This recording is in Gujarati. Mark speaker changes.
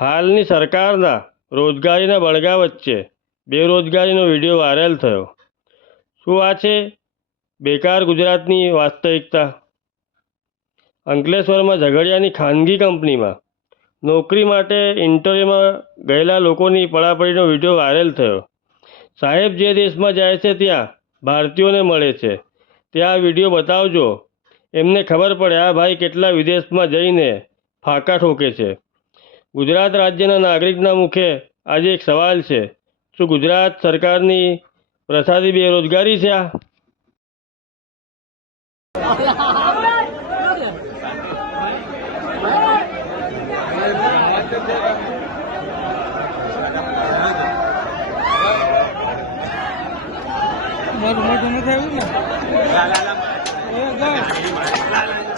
Speaker 1: હાલની સરકારના રોજગારીના બળગા વચ્ચે બેરોજગારીનો વીડિયો વાયરલ થયો. શું આ છે? બેકાર ગુજરાતની વાસ્તવિકતા. અંકલેશ્વરમાં ઝઘડિયાની ખાનગી કંપનીમાં નોકરી માટે ઇન્ટરવ્યૂમાં ગયેલા લોકોની પડાપડીનો વીડિયો વાયરલ થયો. સાહેબ, જે દેશમાં જાય છે ત્યાં ભારતીયોને મળે છે. ત્યાં વીડિયો બતાવજો. એમને ખબર પડે, આ ભાઈ કેટલા વિદેશમાં જઈને ફાંકા ઠોકે છે. ગુજરાત રાજ્યના નાગરિકના મુખે આજે એક સવાલ છે શું ગુજરાત સરકારની પ્રસાદી બેરોજગારી છે આ
Speaker 2: મોટું મોટું નથી આવ્યું ને